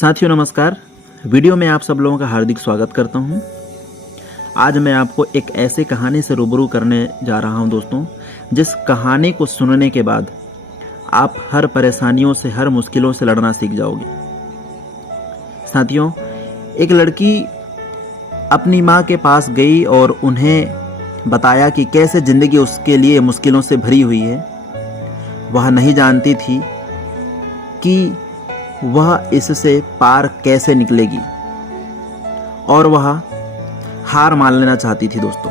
साथियों नमस्कार। वीडियो में आप सब लोगों का हार्दिक स्वागत करता हूं। आज मैं आपको एक ऐसे कहानी से रूबरू करने जा रहा हूं दोस्तों, जिस कहानी को सुनने के बाद आप हर परेशानियों से, हर मुश्किलों से लड़ना सीख जाओगे। साथियों, एक लड़की अपनी माँ के पास गई और उन्हें बताया कि कैसे ज़िंदगी उसके लिए मुश्किलों से भरी हुई है। वह नहीं जानती थी कि वह इससे पार कैसे निकलेगी और वह हार मान लेना चाहती थी। दोस्तों,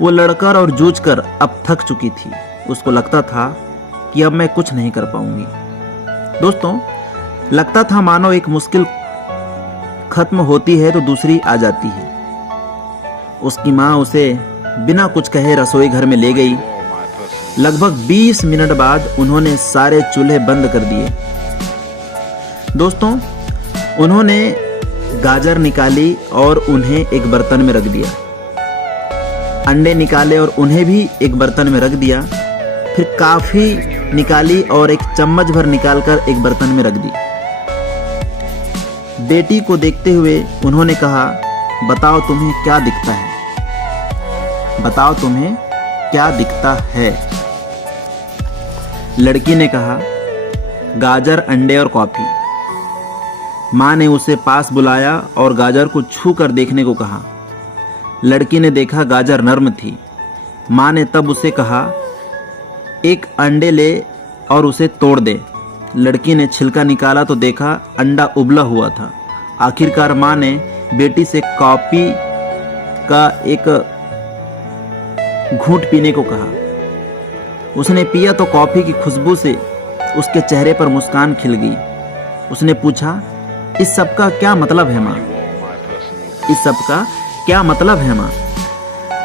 वो लड़कर और जूझकर अब थक चुकी थी। उसको लगता था कि अब मैं कुछ नहीं कर पाऊंगी। दोस्तों, लगता था मानो एक मुश्किल खत्म होती है तो दूसरी आ जाती है। उसकी माँ उसे बिना कुछ कहे रसोई घर में ले गई। लगभग 20 मिनट बाद उन्होंने सारे चूल्हे बंद कर दिए। दोस्तों, उन्होंने गाजर निकाली और उन्हें एक बर्तन में रख दिया। अंडे निकाले और उन्हें भी एक बर्तन में रख दिया। फिर कॉफी निकाली और एक चम्मच भर निकालकर एक बर्तन में रख दी। बेटी को देखते हुए उन्होंने कहा, बताओ तुम्हें क्या दिखता है? बताओ तुम्हें क्या दिखता है? लड़की ने कहा, गाजर, अंडे और कॉफी। माँ ने उसे पास बुलाया और गाजर को छू कर देखने को कहा। लड़की ने देखा गाजर नर्म थी। माँ ने तब उसे कहा, एक अंडे ले और उसे तोड़ दे। लड़की ने छिलका निकाला तो देखा अंडा उबला हुआ था। आखिरकार माँ ने बेटी से कॉफी का एक घूंट पीने को कहा। उसने पिया तो कॉफी की खुशबू से उसके चेहरे पर मुस्कान खिल गई। उसने पूछा, इस सब का क्या मतलब है माँ? इस सब का क्या मतलब है माँ?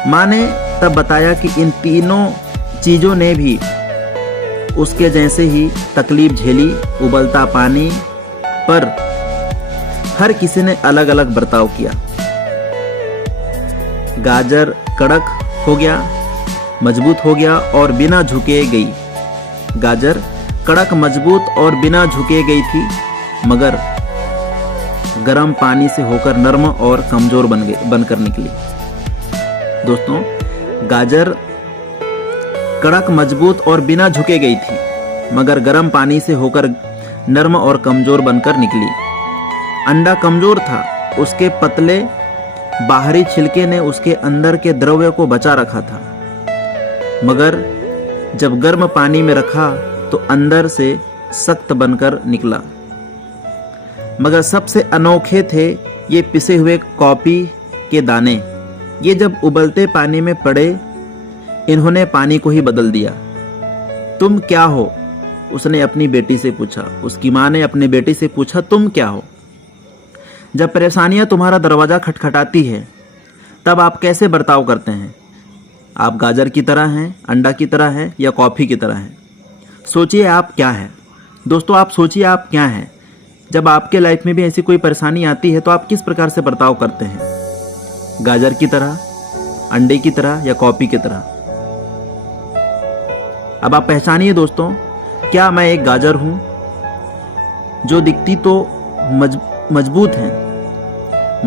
माँ ने तब बताया कि इन तीनों चीज़ों ने भी उसके जैसे ही तकलीफ झेली। उबलता पानी पर हर किसी ने अलग अलग बर्ताव किया। गाजर कड़क हो गया, मजबूत हो गया और बिना झुके गई। गाजर कड़क, मजबूत और बिना झुके गई थी, मगर गर्म पानी से होकर नर्म और कमजोर बनकर निकली। दोस्तों, गाजर कड़क, मजबूत और बिना झुके गई थी, मगर गर्म पानी से होकर नर्म और कमजोर बनकर निकली। अंडा कमजोर था। उसके पतले बाहरी छिलके ने उसके अंदर के द्रव्य को बचा रखा था, मगर जब गर्म पानी में रखा तो अंदर से सख्त बनकर निकला। मगर सबसे अनोखे थे ये पिसे हुए कॉफी के दाने। ये जब उबलते पानी में पड़े, इन्होंने पानी को ही बदल दिया। तुम क्या हो? उसने अपनी बेटी से पूछा। उसकी माँ ने अपने बेटी से पूछा, तुम क्या हो? जब परेशानियां तुम्हारा दरवाजा खटखटाती है, तब आप कैसे बर्ताव करते हैं? आप गाजर की तरह हैं, अंडा की तरह हैं या कॉफ़ी की तरह हैं? सोचिए आप क्या हैं। दोस्तों, आप सोचिए आप क्या हैं। जब आपके लाइफ में भी ऐसी कोई परेशानी आती है तो आप किस प्रकार से बर्ताव करते हैं? गाजर की तरह, अंडे की तरह या कॉफ़ी की तरह? अब आप पहचानिए दोस्तों, क्या मैं एक गाजर हूं जो दिखती तो मजबूत है,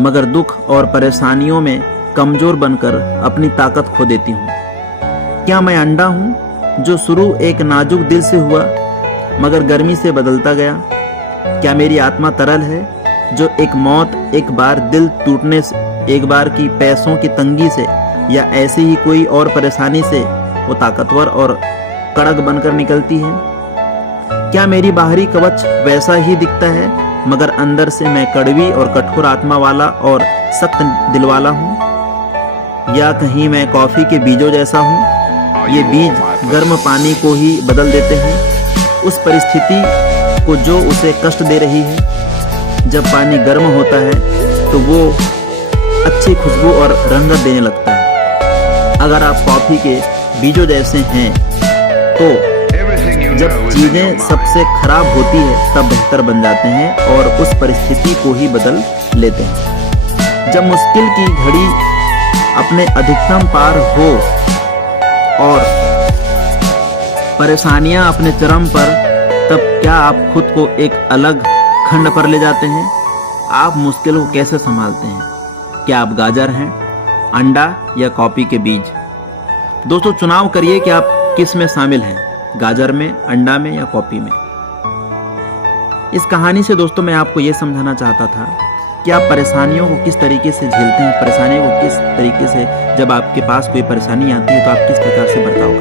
मगर दुख और परेशानियों में कमजोर बनकर अपनी ताकत खो देती हूँ? क्या मैं अंडा हूँ जो शुरू एक नाजुक दिल से हुआ, मगर गर्मी से बदलता गया? क्या मेरी आत्मा तरल है जो एक मौत, एक बार दिल टूटने से, एक बार की पैसों की तंगी से या ऐसी ही कोई और परेशानी से वो ताकतवर और कड़क बनकर निकलती है? क्या मेरी बाहरी कवच वैसा ही दिखता है, मगर अंदर से मैं कड़वी और कठोर आत्मा वाला और सख्त दिल वाला हूँ? या कहीं मैं कॉफी के बीजों जैसा हूँ? ये बीज गर्म पानी को ही बदल देते हैं, उस परिस्थिति को जो उसे कष्ट दे रही है। जब पानी गर्म होता है तो वो अच्छी खुशबू और रंगत देने लगता है। अगर आप कॉफी के बीजों जैसे हैं तो जब चीजें सबसे खराब होती है तब बेहतर बन जाते हैं और उस परिस्थिति को ही बदल लेते हैं। जब मुश्किल की घड़ी अपने अधिकतम पार हो और परेशानियां अपने चरम पर, तब क्या आप खुद को एक अलग खंड पर ले जाते हैं। आप मुश्किल को कैसे संभालते हैं? क्या आप गाजर हैं, अंडा या कॉफी के बीज? दोस्तों चुनाव करिए कि आप किस में शामिल हैं, गाजर में, अंडा में या कॉफी में। इस कहानी से दोस्तों मैं आपको ये समझाना चाहता था कि आप परेशानियों को किस तरीके से झेलते हैं, परेशानियों को किस तरीके से, जब आपके पास कोई परेशानी आती है तो आप किस प्रकार से बर्ताव करते हैं।